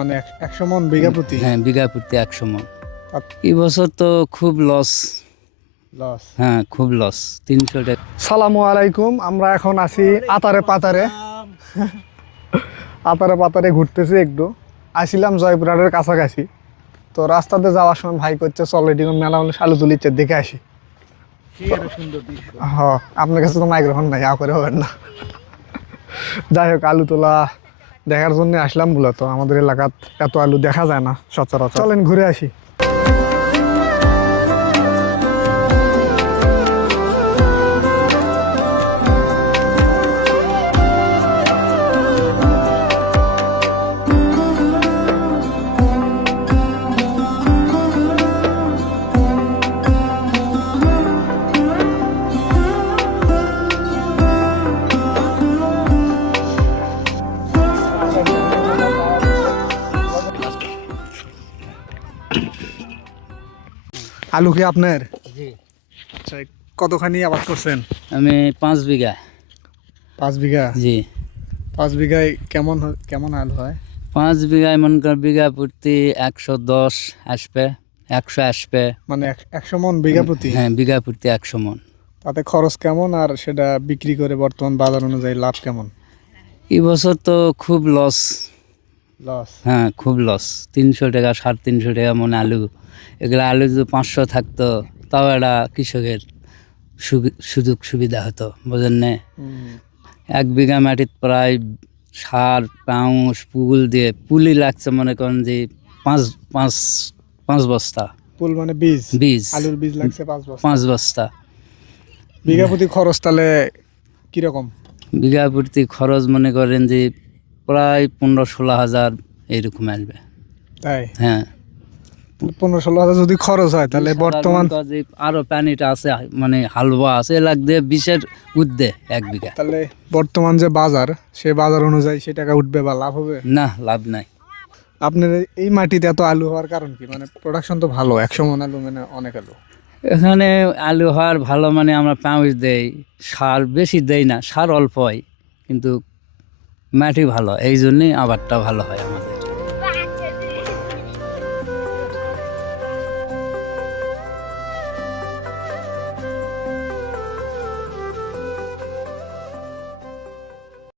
মানে 100 মন বিঘা প্রতি? হ্যাঁ, বিঘা প্রতি 100 মন। আপ- এই বছর তো খুব লস। লস। হ্যাঁ, খুব লস। 300 টাকা। সালামু আলাইকুম। আমরা এখন আছি আতারে পাতারে আতারে পাতারে ঘুরতেছি একটু। আসছিলাম জয়পুরহাটের কাছাকাছি, তো রাস্তাতে যাওয়ার সময় ভাই করছে চল এদিকে মেলা হলে শালু তুলিচ্ছে দেখে আসি। হ্যাঁ, আপনার কাছে তো মাইক্রোফোন নাই, করে হবেন না। যাই হোক, আলু তোলা দেখার জন্য আসলাম। মূলত আমাদের এলাকাত এত আলু দেখা যায় না সচরাচর। চলেন ঘুরে আসি। আলু কি আপনার? জি, আচ্ছা, কতখানি আবাদ করছেন? আমি 5 বিঘা। 5 বিঘা? জি, 5 বিঘায় কেমন কেমন আলু হয়? 5 বিঘায় মনে কর বিঘা প্রতি 110 আসবে, 100 আসবে। মানে 100 মন বিঘা প্রতি? হ্যাঁ, বিঘা প্রতি 100 মন। তাতে খরচ কেমন, আর সেটা বিক্রি করে বর্তমান বাজার অনুযায়ী লাভ কেমন? এই বছর তো খুব লস। লস। হ্যাঁ, খুব লস। 300 টাকা 350 টাকা মন আলু। এগুলো আলু যদি 500 থাকতো তাও একটা কৃষকের সুযোগ সুবিধা হতো, বোঝেন না? 1 বিঘা মাটির প্রায় সার পাউস পুল দিয়ে পুলি লাগছে মনে করেন যে পাঁচ পাঁচ 5 বস্তা ফুল মানে বীজ? বীজ, আলুর বীজ লাগছে 5 বস্তা। 5 বস্তা। বিঘা প্রতি খরচ তাহলে কিরকম? বিঘা প্রতি খরচ মনে করেন যে প্রায় 15-16 হাজার এইরকম আসবে। তাই? হ্যাঁ, 15-16 হাজার যদি খরচ হয় তাহলে বর্তমান, আরো পানিটা আছে মানে হালুয়া আছে লাগ দিয়ে 20-এর ঊর্ধ্বে 1 বিঘা। তাহলে বর্তমান যে বাজার, সে বাজার অনুযায়ী সে টাকা উঠবে বা লাভ হবে? না, লাভ নাই। আপনার এই মাটিতে এত আলু হওয়ার কারণ কি? মানে প্রোডাকশন তো ভালো, 100 মন আলু মানে অনেক আলু। এখানে আলু হওয়ার ভালো মানে আমরা পাউস দেই, সার বেশি দেই না, সার অল্প হয়, কিন্তু মাটি ভালো, এই জন্যই আবারটা ভালো হয় আমার।